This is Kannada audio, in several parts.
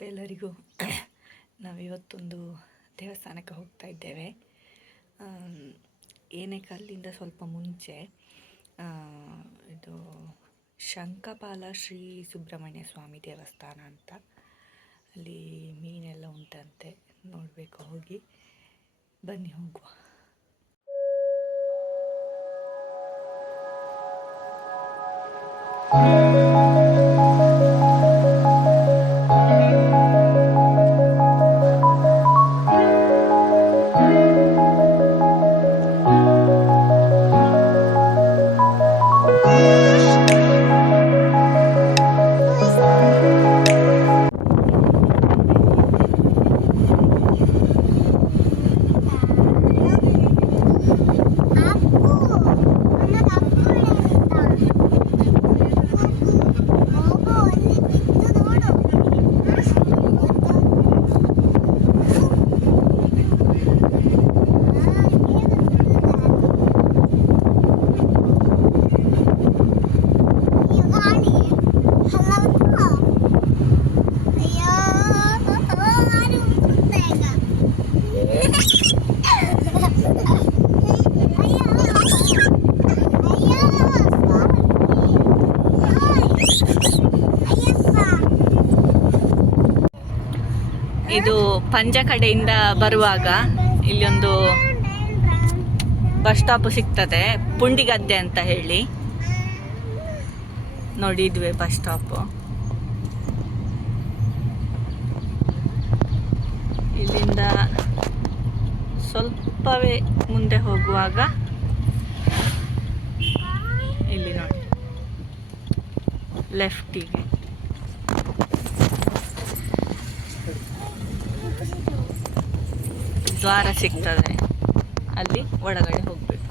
ನಮಸ್ತೆ ಎಲ್ಲರಿಗೂ. ನಾವಿವತ್ತೊಂದು ದೇವಸ್ಥಾನಕ್ಕೆ ಹೋಗ್ತಾ ಇದ್ದೇವೆ. ಏನೆಕಲ್ಲಿಂದ ಸ್ವಲ್ಪ ಮುಂಚೆ ಇದು ಶಂಖಪಾಲ ಶ್ರೀ ಸುಬ್ರಹ್ಮಣ್ಯ ಸ್ವಾಮಿ ದೇವಸ್ಥಾನ ಅಂತ. ಅಲ್ಲಿ ಮೀನೆಲ್ಲ ಉಂಟಂತೆ, ನೋಡಬೇಕು. ಹೋಗಿ ಬನ್ನಿ, ಹೋಗುವ. ಇದು ಪಂಜ ಕಡೆಯಿಂದ ಬರುವಾಗ ಇಲ್ಲೊಂದು ಬಸ್ ಸ್ಟಾಪ್ ಸಿಗ್ತದೆ, ಪುಂಡಿಗದ್ದೆ ಅಂತ ಹೇಳಿ. ನೋಡಿ, ಇದುವೇ ಬಸ್ ಸ್ಟಾಪ್. ಇಲ್ಲಿಂದ ಸ್ವಲ್ಪವೇ ಮುಂದೆ ಹೋಗುವಾಗ ಇಲ್ಲಿ ನೋಡಿ, ಲೆಫ್ಟಿಗೆ ದ್ವಾರ ಸಿಗ್ತದೆ. ಅಲ್ಲಿ ಒಳಗಡೆ ಹೋಗಬೇಕು.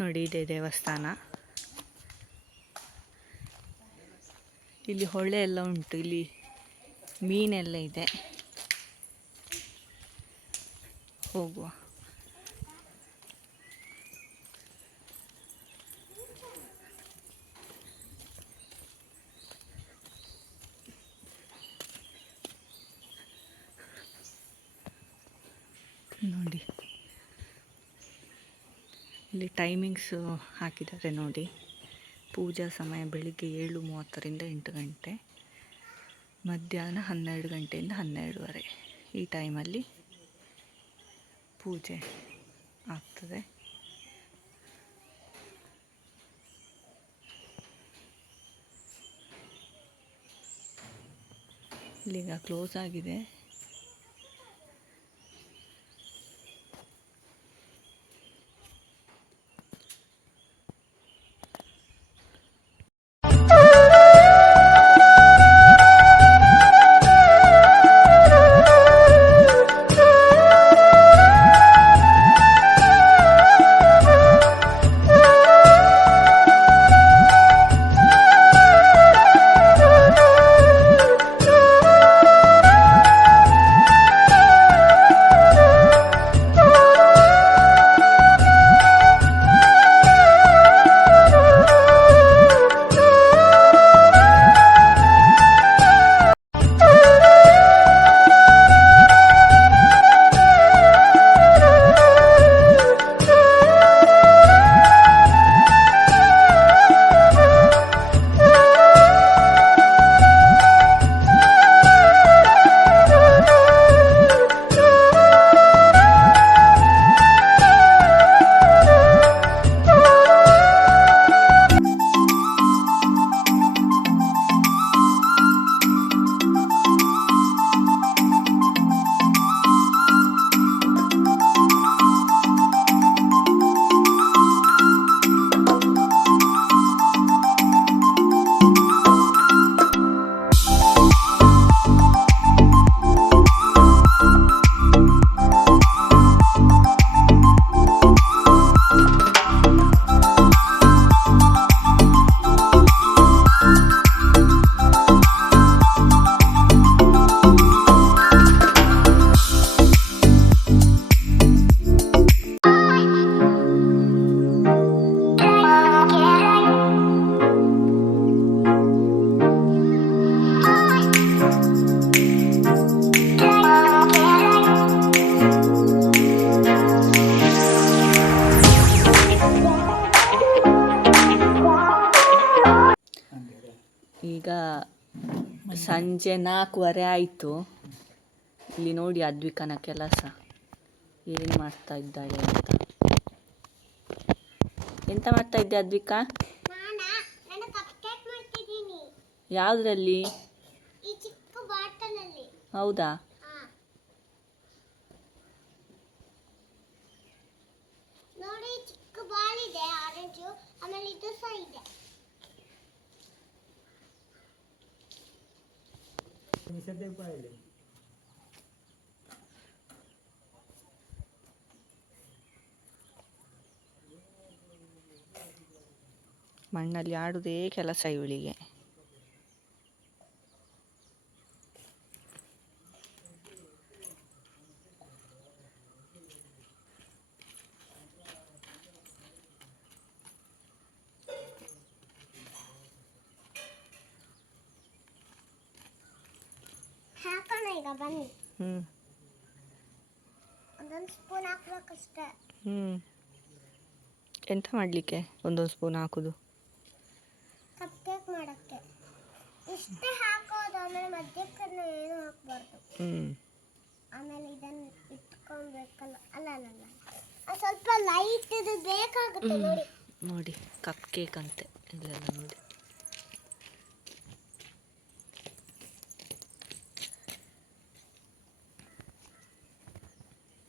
ನೋಡಿ, ಇದೆ ದೇವಸ್ಥಾನ. ಇಲ್ಲಿ ಹೊಳೆ ಎಲ್ಲ ಉಂಟು, ಇಲ್ಲಿ ಮೀನೆಲ್ಲ ಇದೆ. ಹೋಗುವ. ನೋಡಿ, ಇಲ್ಲಿ ಟೈಮಿಂಗ್ಸು ಹಾಕಿದ್ದಾರೆ ನೋಡಿ. ಪೂಜಾ ಸಮಯ ಬೆಳಿಗ್ಗೆ 7:30ರಿಂದ 8 ಗಂಟೆ, ಮಧ್ಯಾಹ್ನ 12 ಗಂಟೆಯಿಂದ 12:30. ಈ ಟೈಮಲ್ಲಿ ಪೂಜೆ ಆಗ್ತದೆ. ಇಲ್ಲೀಗ ಕ್ಲೋಸ್ ಆಗಿದೆ. ಸಂಜೆ 4:15 ಆಯಿತು. ಇಲ್ಲಿ ನೋಡಿ ಅದ್ವಿಕನ ಕೆಲಸ ಏನು ಮಾಡ್ತಾ ಇದ್ದಾಳೆ ಅಂತ. ಎಂತ ಮಾಡ್ತಾ ಇದ್ದೆ ಅದ್ವಿಕಾ? ಯಾವುದರಲ್ಲಿ? ಹೌದಾ? ನೋಡಿ ಚಿಕ್ಕ ಬಾಲ್ ಇದೆ ಆರೆಂಜ್, ಆಮೇಲೆ ಇದು ಸಹ ಇದೆ. ಮಣ್ಣಲ್ಲಿ ಆಡುವುದೇ ಕೆಲಸ ಇವಳಿಗೆ. ಹಾಕೋಣ ಈಗ ಬನ್ನಿ. ಹ್ಞೂ ಒಂದೊಂದು ಸ್ಪೂನ್ ಹಾಕ್ಬೇಕಷ್ಟೇ. ಹ್ಞೂ ಎಂತ ಮಾಡಲಿಕ್ಕೆ ಒಂದೊಂದು ಸ್ಪೂನ್ ಹಾಕೋದು? ಕಪ್ ಕೇಕ್ ಮಾಡೋಕ್ಕೆ ಇಷ್ಟೇ ಹಾಕೋದು. ಆಮೇಲೆ ಮಧ್ಯಕ್ಕೆ ಏನು ಹಾಕಬಾರ್ದು. ಆಮೇಲೆ ಇದನ್ನು ಇಟ್ಕೊಬೇಕಲ್ಲ. ಅಲ್ಲ ಅಲ್ಲ ಅಲ್ಲ, ಸ್ವಲ್ಪ ಲೈಟ್ ಇದು ಬೇಕಾಗುತ್ತೆ. ನೋಡಿ ನೋಡಿ ಕಪ್ ಕೇಕ್ ಅಂತೆ ಇದೆಲ್ಲ ನೋಡಿ.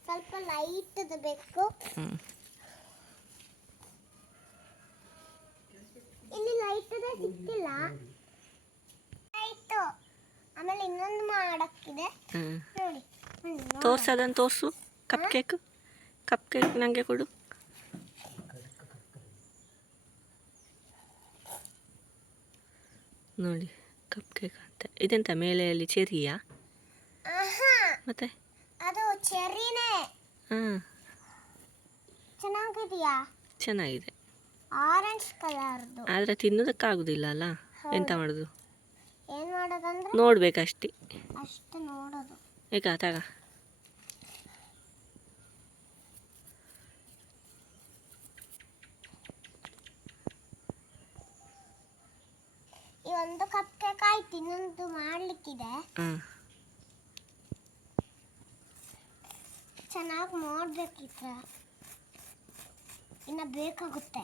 ಸ್ವಲ್ಪ ಲೈಟ್ ಇದು ಬೇಕು. ಇಲ್ಲಿ ಲೈಟ್ ಸಿಕ್ಕಿಲ್ಲ. ಆಯ್ತು, ಆಮೇಲೆ ಇನ್ನೊಂದು ಮಾಡಕ್ಕಿದೆ ನೋಡಿ. ತೋರ್ಸು, ಅದನ್ನು ತೋರಿಸು. ಕಪ್ ಕೇಕ್ ನನಗೆ ಕೊಡು. ನೋಡಿ ಕಪ್ ಕೇಕ್ ಅಂತ. ಇದೆಂತ ಮೇಲೆಯಲ್ಲಿ ಚೆರಿಯಾ? ಮತ್ತೆ ಅದು ಚೆರ್ರಿನೇ. ಹಾಂ ಚೆನ್ನಾಗಿದೆಯಾ? ಚೆನ್ನಾಗಿದೆ. ಆರೆಂಜ್ ಕಲರ್ದು. ಆದರೆ ತಿನ್ನೋದಕ್ಕಾಗೋದಿಲ್ಲ ಅಲ್ಲ. ಎಂತ ಮಾಡೋದು? ಏನು ಮಾಡೋದಂದ್ರೆ ನೋಡ್ಬೇಕಷ್ಟೇ. ಅಷ್ಟು ನೋಡೋದು. ಈಗ ತಗ. ಈ ಒಂದು ಕಪ್ ಕೇಕ್ ಆಯ್ತು, ಇನ್ನೊಂದು ಮಾಡ್ಲಿಕ್ಕಿದೆ. ಚೆನ್ನಾಗಿ ಮಾಡಬೇಕಿತ್ತು, ಇನ್ನು ಬೇಕಾಗುತ್ತೆ.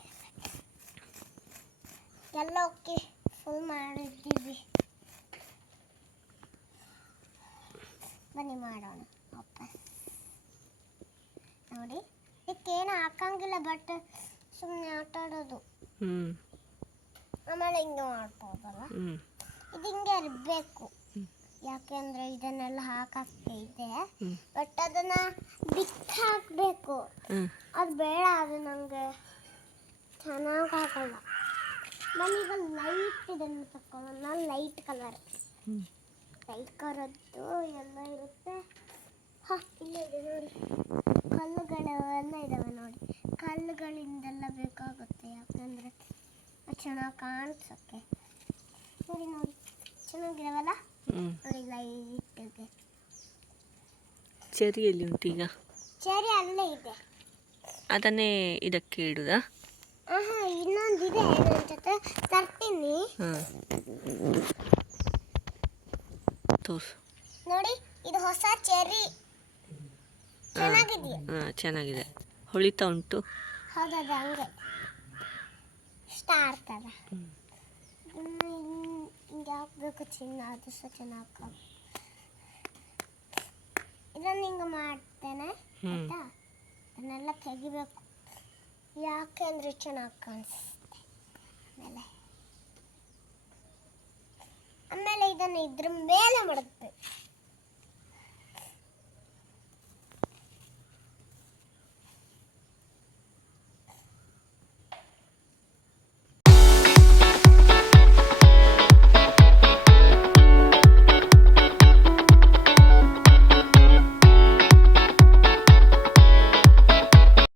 ಎಲ್ಲ ಓಕೆ, ಫುಲ್ ಮಾಡಿದ್ದೀವಿ. ಬನ್ನಿ ಮಾಡೋಣ ವಾಪಸ್. ನೋಡಿ ಇದಕ್ಕೇನು ಹಾಕಂಗಿಲ್ಲ, ಬಟ್ ಸುಮ್ಮನೆ ಆಟ ಆಡೋದು. ಆಮೇಲೆ ಹಿಂಗೆ ಮಾಡ್ಬೋದಲ್ಲ. ಇದು ಹಿಂಗೆ ಇರಬೇಕು, ಯಾಕೆಂದ್ರೆ ಇದನ್ನೆಲ್ಲ ಹಾಕಕ್ಕೆ ಇದೆ. ಬಟ್ ಅದನ್ನ ಬಿಟ್ಟು ಹಾಕಬೇಕು. ಅದು ಬೇಡ, ಅದು ನನಗೆ ಚೆನ್ನಾಗಿ ಆಗಲ್ಲ. ನಾನೀಗ ಲೈಟ್ ಇದನ್ನು ತಗೊಳ್ಳೋಣ. ಲೈಟ್ ಕಲರ್ ಎಲ್ಲ ಇರುತ್ತೆ. ಇಲ್ಲೇ ಇದೆ ನೋಡಿ, ಕಲ್ಲುಗಳೆಲ್ಲ ಇದಾವೆ ನೋಡಿ. ಕಲ್ಲುಗಳಿಂದೆಲ್ಲ ಬೇಕಾಗುತ್ತೆ, ಯಾಕಂದರೆ ಚೆನ್ನಾಗಿ ಕಾಣಿಸೋಕ್ಕೆ. ನೋಡಿ ನೋಡಿ ಚೆನ್ನಾಗಿದಾವಲ್ಲ. ನೋಡಿ ಲೈಟಿಗೆ. ಚೆರಿಯಲ್ಲಿ ಉಂಟು ಈಗ. ಚೆರಿ ಅಲ್ಲೇ ಇದೆ, ಅದನ್ನೇ ಇದಕ್ಕೆ ಇಡುದಾ? ಇನ್ನೊಂದಿದೆ, ನನ್ನ ಜೊತೆ ತರ್ತೀನಿ. ತೋರ್ಸು. ನೋಡಿ ಇದು ಹೊಸ ಚೆರಿ. ಚೆನ್ನಾಗಿದೆಯಾ? ಚೆನ್ನಾಗಿದೆ. ಹೊಳಿತಾ ಉಂಟು. ಹೌದದ, ಹಂಗೆ ಸ್ಟಾರ್ ಥರ. ಹಿಂಗೆ ಹಾಕ್ಬೇಕು ಚಿನ್ನ, ಅದು ಸಹ ಚೆನ್ನಾಗಿ. ಇದನ್ನು ಹಿಂಗೆ ಮಾಡ್ತೇನೆ ಆಯಿತಾ. ಅದನ್ನೆಲ್ಲ ತೆಗಿಬೇಕು, ಯಾಕೆ ಅಂದರೆ ಚೆನ್ನಾಗಿ ಕಾಣಿಸುತ್ತೆ. ಆಮೇಲೆ ಇದನ್ನು ಇದ್ರ ಮೇಲೆ ಮಾಡಬೇಕು.